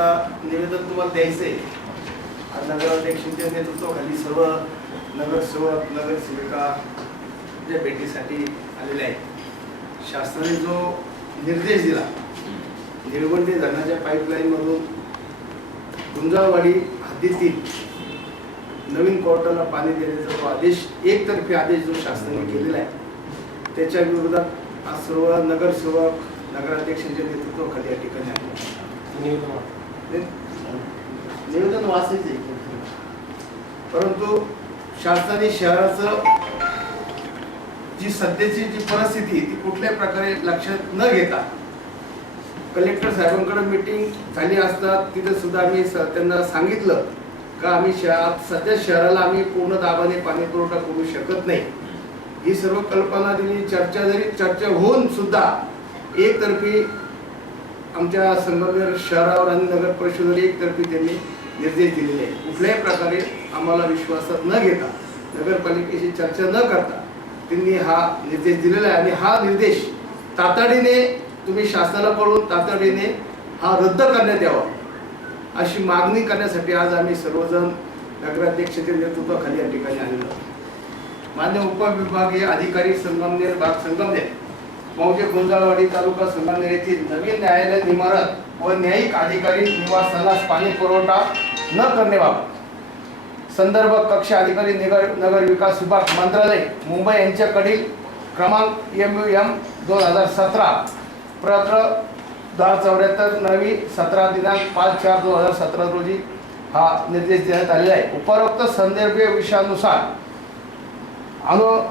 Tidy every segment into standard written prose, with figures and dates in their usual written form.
आता निवेदन तुम्हाला द्यायचं आहे. आज नगराध्यक्षांच्या नेतृत्वाखाली सर्व नगरसेवक नगरसेविका या भेटीसाठी आलेले आहेत. शासनाने जो निर्देश दिला निळवंडे धरणाच्या पाईपलाईनमधून गुंजाळवाडी हद्दीतील नवीन कोर्टाला पाणी देण्याचा जो आदेश एकतर्फी आदेश जो शासनाने केलेला आहे त्याच्या विरोधात आज सर्व नगरसेवक नगराध्यक्षांच्या नेतृत्वाखाली या ठिकाणी आले. निवेदन वाचायचे परंतु शासनाने शहराचं जी सध्याची जी परिस्थिती ती कुठल्या प्रकारे लक्षात न घेता कलेक्टर साहेबांकडे मीटिंग झाली असता तिथे सुद्धा आम्ही त्यांना सांगितलं का आम्ही सध्या शहराला आम्ही पूर्ण दाबाने पाणी पुरवठा करू शकत नाही. ही सर्व कल्पना दिली. चर्चा होऊन सुद्धा एकतर्फी आमच्या संगमनेर शहरावर आणि नगर परिषदेवर एकतर्फी त्यांनी निर्देश दिलेले आहे. कुठल्याही प्रकारे आम्हाला विश्वासात न घेता नगरपालिकेशी चर्चा न करता त्यांनी हा निर्देश दिलेला आहे आणि हा निर्देश तातडीने तुम्ही शासनाला कळवून तातडीने हा रद्द करण्यात यावा अशी मागणी करण्यासाठी आज आम्ही सर्वजण नगराध्यक्षाच्या नेतृत्वाखाली या ठिकाणी आलेलो आहोत. मान्य उपविभागीय अधिकारी संगमनेर भाग संगमनेर मौजे गुंजाळवाडी तालुका संगमनेर येथील नवीन न्यायालय इमारत व न्यायिक अधिकारी निवासस्थानास पाणी पुरवठा न करण्याबाबत संदर्भ कक्ष अधिकारी नगर विकास विभाग मंत्रालय मुंबई यांच्याकडील क्रमांक MUM 2017 प्रत्र 1074 नवी 17 दिनांक 5/4/2017 रोजी हा निर्देश देण्यात आलेला आहे. उपरोक्त संदर्भीय विषयानुसार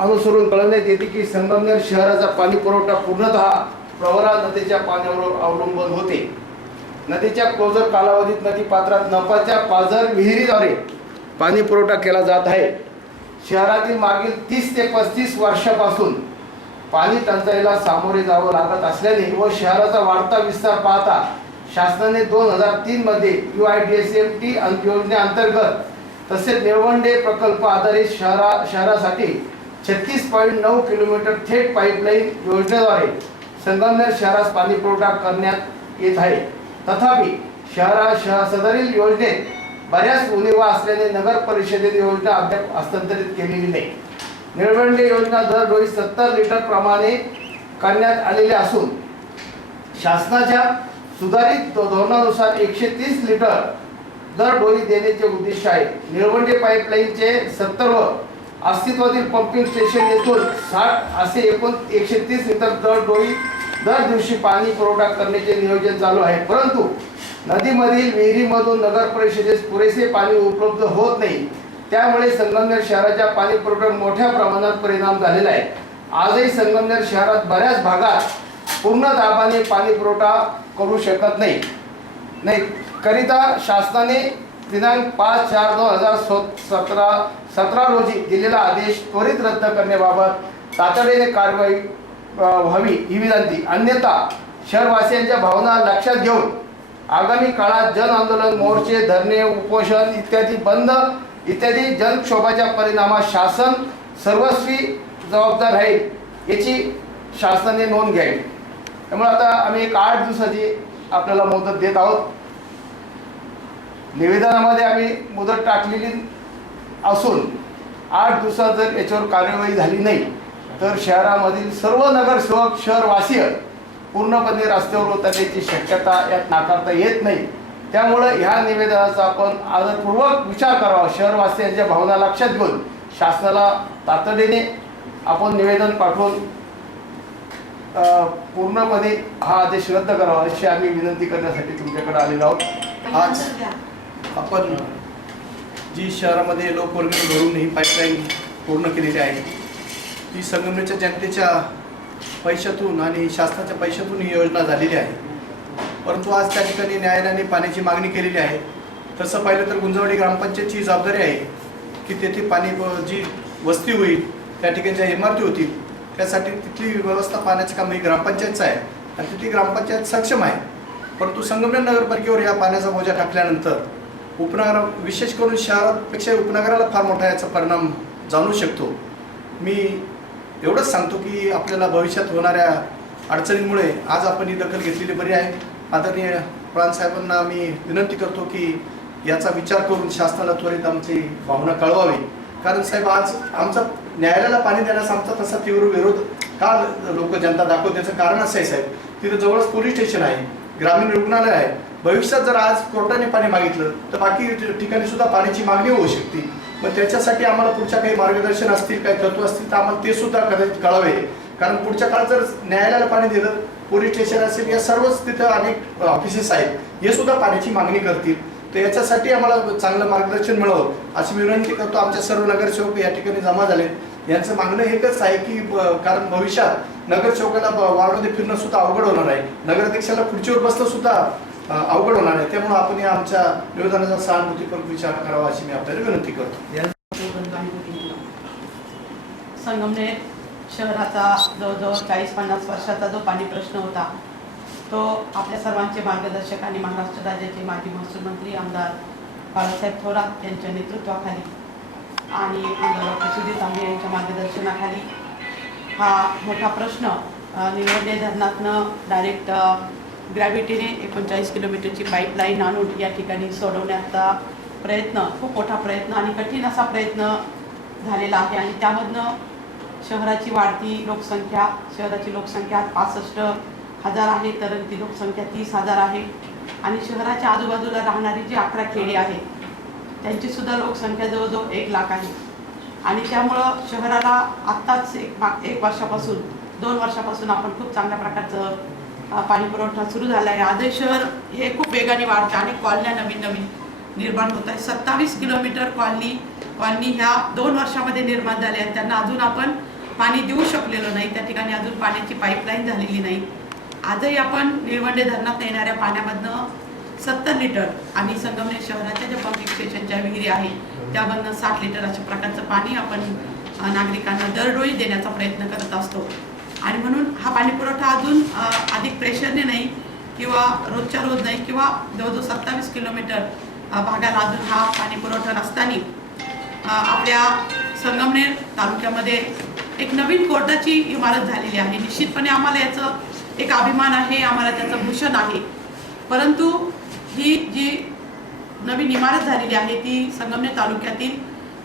अनुसरून कळवण्यात येते की संगमनेर शहराचा पाणी पुरवठा पूर्णतः प्रवरा नदीच्या पाण्यावर अवलंबून होते. नदीच्या क्लोजर कालावधीत नदी पात्रात नफाच्या पाझर विहिरीद्वारे पाणी पुरवठा केला जात आहे. शहरातील मागील 30 ते 35 वर्षापासून पाणी टंचाईला सामोरे जावं लागत असल्याने व शहराचा वाढता विस्तार पाहता शासनाने 2003 मध्ये UIDSMT योजनेअंतर्गत तसेच निळवंडे प्रकल्प आधारित शहरासाठी 36.9 किलोमीटर थेट पाईपलाईन योजनेद्वारे संगमनेर शहरास पाणी पुरवठा करण्यात येत आहे. तथापि सदरील योजनेत बऱ्याच उणिवा असल्याने नगर परिषदेने योजना अद्याप हस्तांतरित केलेली नाही. निळवंडे योजना दरडोई 70 लिटर प्रमाणे करण्यात आलेली असून शासनाच्या सुधारित धोरणानुसार 130 लिटर दरडोई देण्याचे उद्देश आहे. निळवंडे पाईपलाईनचे 70 व अस्तित्वातील पंपिंग स्टेशन येथून 60 असे एकूण 130 लिटर दर दिवशी पाणी पुरवठा करण्याचे नियोजन चालू आहे. परंतु नदीमधील विहिरीमधून नगर परिषदेस पुरेसे पाणी उपलब्ध होत नाही. त्यामुळे संगमनेर शहराच्या पाणी पुरवठ्यावर मोठ्या प्रमाणात परिणाम झालेला आहे. आजही संगमनेर शहरात बऱ्याच भागात पूर्ण दाबाने पाणी पुरवठा करू शकत नाही करिता शासनाने दिनांक 5/4/2017 रोजी दिलेला आदेश त्वरित रद्द करण्याबाबत तातडीने कारवाई व्हावी ही विनंती. अन्यथा शहरवासियांच्या भावना लक्षात घेऊन आगामी काळात जन आंदोलन मोर्चे धरणे उपोषण इत्यादी जनक्षोभाच्या परिणामात शासन सर्वस्वी जबाबदार राहील याची शासनाने नोंद घ्यावी. त्यामुळे आता आम्ही एक 8 दिवसाची आपल्याला मुदत देत आहोत. निवेदनामध्ये आम्ही मुदत टाकलेली असून 8 दिवसात जर याच्यावर कार्यवाही झाली नाही तर शहरामधील सर्व नगरसेवक शहरवासीय पूर्णपणे रस्त्यावर उतरण्याची शक्यता यात नाकारता येत नाही. त्यामुळे ह्या निवेदनाचा आपण आदरपूर्वक विचार करावा. शहरवासियांच्या भावना लक्षात घेऊन शासनाला तातडीने आपण निवेदन पाठवून पूर्णपणे हा आदेश रद्द करावा अशी आम्ही विनंती करण्यासाठी तुमच्याकडे आलेलो आहोत. आज आपण जी शहरामध्ये लोकवर्गणी भरून ही पाईपलाईन पूर्ण केलेली आहे ती संगमनेरच्या जनतेच्या पैशातून आणि शासनाच्या पैशातून ही योजना झालेली आहे. परंतु आज त्या ठिकाणी न्यायालयाने पाण्याची मागणी केलेली आहे. तसं पाहिलं तर गुंजाळवाडी ग्रामपंचायतची जबाबदारी आहे की तेथे पाणी जी वस्ती होईल त्या ठिकाणी ज्या इमारती होतील त्यासाठी तिथली व्यवस्था पाण्याचं काम ही ग्रामपंचायतचं आहे आणि तिथली ग्रामपंचायत सक्षम आहे. परंतु संगमनेर नगरपालिकेवर या पाण्याचा बोजा टाकल्यानंतर उपनगर विशेष करून शहरापेक्षा उपनगराला फार मोठा याचा परिणाम जाणू शकतो. मी एवढंच सांगतो की आपल्याला भविष्यात होणाऱ्या अडचणींमुळे आज आपण ही दखल घेतलेली बरी आहे. आदरणीय प्रांतसाहेबांना आम्ही विनंती करतो की याचा विचार करून शासनाला त्वरित आमची भावना कळवावी. कारण साहेब आज आमचा न्यायालयाला पाणी देण्यास आमचा तसा तीव्र विरोध का लोक जनता दाखवते त्याचं कारण असं आहे साहेब, तिथं जवळच पोलीस स्टेशन आहे, ग्रामीण रुग्णालय आहे. भविष्यात जर आज कोर्टाने पाणी मागितलं तर बाकी ठिकाणी सुद्धा पाण्याची मागणी होऊ शकते. मग त्याच्यासाठी आम्हाला पुढच्या काही मार्गदर्शन असतील, काही तत्व असतील तर आम्हाला ते सुद्धा कदाचित कळावे. कारण पुढच्या काळात जर न्यायालयाला पाणी दिलं, पोलीस स्टेशन असेल, या सर्वच तिथं अनेक ऑफिसेस आहेत, हे सुद्धा पाण्याची मागणी करतील. तर याच्यासाठी आम्हाला चांगलं मार्गदर्शन मिळावं अशी विनंती करतो. आमच्या सर्व नगरसेवक या ठिकाणी जमा झाले. यांचं मागणं एकच आहे की कारण भविष्यात नगरसेवकाला वार्डमध्ये फिरणं सुद्धा अवघड होणार आहे, नगराध्यक्षाला खुर्चीवर बसणं सुद्धा अवघड होणार आहे. त्यामुळे आपण या आमच्या निवेदनाचा सहानुभूतीपूर्वक विचार करावा अशी मी आपल्याला विनंती करतो. संगमनेर शहराचा जवळजवळ 40-50 वर्षाचा जो पाणी प्रश्न होता तो आपल्या सर्वांचे मार्गदर्शक आणि महाराष्ट्र राज्याचे माजी महसूल मंत्री आमदार बाळासाहेब थोरात यांच्या नेतृत्वाखाली आणि आमदार डॉक्टर सुधीर तांबे यांच्या मार्गदर्शनाखाली हा मोठा प्रश्न निवर्णे धरणातनं डायरेक्ट ग्रॅव्हिटीने 39 किलोमीटरची पाईपलाईन आणून या ठिकाणी सोडवण्याचा प्रयत्न, खूप मोठा प्रयत्न आणि कठीण असा प्रयत्न झालेला आहे. आणि त्यामधनं शहराची वाढती लोकसंख्या, शहराची लोकसंख्या 65,000 आहे, तर ती लोकसंख्या 30,000 आहे. आणि शहराच्या आजूबाजूला राहणारी जी 11 खेडे आहेत त्यांची सुद्धा लोकसंख्या जवळजवळ 1 लाख आहे. आणि त्यामुळं शहराला आत्ताच एक वर्षापासून 2 वर्षापासून आपण खूप चांगल्या प्रकारचं पाणी पुरवठा सुरू झाला आहे. आजही शहर हे खूप वेगाने वाढते, अनेक कॉलन्या नवीन निर्माण होत आहे. 27 किलोमीटर कॉलनी ह्या 2 वर्षामध्ये निर्माण झाल्या आहेत. त्यांना अजून आपण पाणी देऊ शकलेलो नाही, त्या ठिकाणी अजून पाण्याची पाईपलाईन झालेली नाही. आजही आपण निळवंडे धरणात येणाऱ्या पाण्यामधनं 70 लिटर आणि संगमनेर शहराच्या ज्या पंपिंग स्टेशनच्या विहिरी आहे त्यामधनं 60 लिटर अशा प्रकारचं पाणी आपण नागरिकांना दरडोळी देण्याचा प्रयत्न करत असतो. आणि म्हणून हा पाणी पुरवठा अजून अधिक प्रेशरने नाही किंवा रोजच्या रोज नाही किंवा जवळजवळ 27 किलोमीटर भागाला अजून हा पाणी पुरवठा नसताना आपल्या संगमनेर तालुक्यामध्ये एक नवीन कोर्टाची इमारत झालेली आहे. निश्चितपणे आम्हाला याचं एक अभिमान आहे, आम्हाला त्याचं भूषण आहे. परंतु ही जी नवीन इमारत झालेली आहे ती संगमनेर तालुक्यातील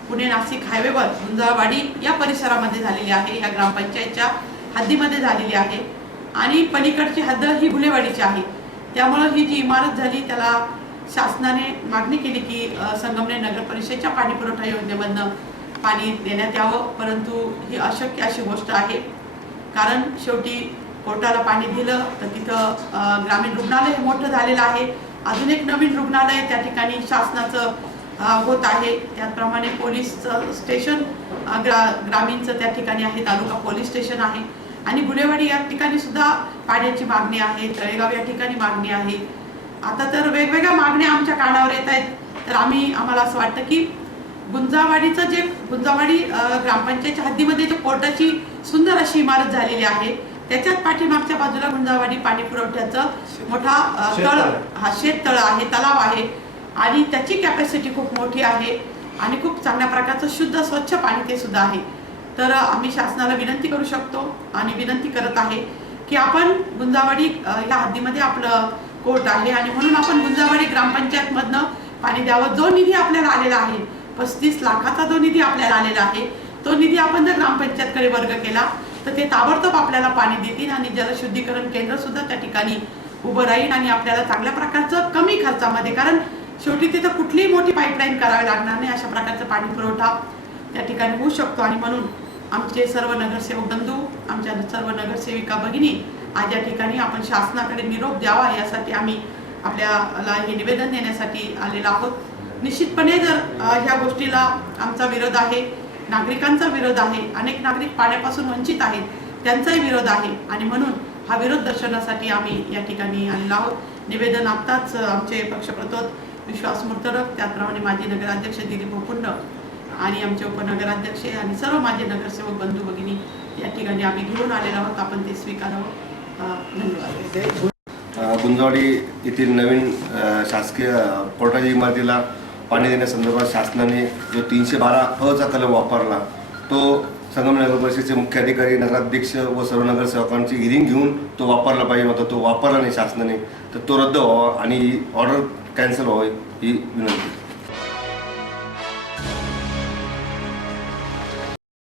पुणे नाशिक हायवेवर गुंजाळवाडी या परिसरामध्ये झालेली आहे, या ग्रामपंचायतच्या हद्दीमध्ये झालेली आहे. आणि पलीकडची हद्द ही गुलेवाडीची आहे. त्यामुळं ही जी इमारत झाली त्याला शासनाने मागणी केली की संगमनेर नगर परिषदेच्या पाणी पुरवठा योजनेमधनं पाणी देण्यात यावं. परंतु ही अशक्य अशी गोष्ट आहे. कारण शेवटी कोर्टाला पाणी दिलं तर तिथं ग्रामीण रुग्णालय हे मोठं झालेलं आहे. अजून एक नवीन रुग्णालय त्या ठिकाणी शासनाचं होत आहे. त्याचप्रमाणे पोलीस स्टेशन ग्रामीणचं त्या ठिकाणी आहे, तालुका पोलीस स्टेशन आहे. आणि गुलेवाडी या ठिकाणी सुद्धा पाण्याची मागणी आहे, तळेगाव या ठिकाणी मागणी आहे. आता तर वेगवेगळ्या मागण्या आमच्या कानावर येत आहेत. तर आम्हाला असं वाटतं की गुंजावाडी ग्रामपंचायतच्या हद्दीमध्ये जो कोर्टाची सुंदर अशी इमारत झालेली आहे त्याच्यात पाठीमागच्या बाजूला गुंजावाडी पाणी पुरवठ्याचं मोठा शेततळ आहे, तलाव आहे. आणि त्याची कॅपॅसिटी खूप मोठी आहे आणि खूप चांगल्या प्रकारचं शुद्ध स्वच्छ पाणी ते सुद्धा आहे. तर आम्ही शासनाला विनंती करू शकतो आणि विनंती करत आहे की आपण गुंजावाडी या हद्दीमध्ये आपलं कोर्ट आहे आणि म्हणून आपण गुंजावाडी ग्रामपंचायतमधनं पाणी द्यावं. जो निधी आपल्याला आलेला आहे 35 लाखाचा जो निधी आपल्याला आलेला आहे तो निधी आपण जर ग्रामपंचायतकडे वर्ग केला तर ते ताबडतोब आपल्याला पाणी देतील आणि जलशुद्धीकरण केंद्र सुद्धा त्या ठिकाणी उभं राहील आणि आपल्याला चांगल्या प्रकारचं कमी खर्चामध्ये, कारण शेवटी तिथं कुठलीही मोठी पाईपलाईन करावी लागणार नाही, अशा प्रकारचं पाणी पुरवठा त्या ठिकाणी होऊ शकतो. आणि म्हणून आमचे सर्व नगरसेवक बंधू, आमच्या सर्व नगरसेविका भगिनी आज या ठिकाणी आपण शासनाकडे निरोप द्यावा यासाठी आम्ही आपल्याला हे निवेदन देण्यासाठी आलेलो आहोत. निश्चितपणे जर ह्या गोष्टीला आमचा विरोध आहे, नागरिकांचा विरोध आहे, अनेक नागरिक पाण्यापासून वंचित आहेत त्यांचाही विरोध आहे. आणि म्हणून हा विरोध दर्शवण्यासाठी आम्ही या ठिकाणी आलेलो आहोत. निवेदन आत्ताच आमचे पक्षप्रतोद विश्वास मुर्तडक, त्याचप्रमाणे माजी नगराध्यक्ष दिलीप भोपुंड आणि आमचे उपनगराध्यक्ष आणि सर्व माजी नगरसेवक बंधू भगिनी या ठिकाणी आम्ही घेऊन आलेलो आहोत. आपण ते स्वीकारावं. धन्यवाद. गुंजावाडी येथील नवीन शासकीय कोर्टाच्या इमारतीला पाणी देण्यासंदर्भात शासनाने जो 312 अ चा कलम वापरला तो संगमनेर नगर परिषदेचे मुख्याधिकारी, नगराध्यक्ष व सर्व नगरसेवकांची हिरिंग घेऊन तो वापरला पाहिजे होता, तो वापरला नाही शासनाने, तर तो रद्द व्हावा आणि ऑर्डर कॅन्सल व्हावी ही विनंती.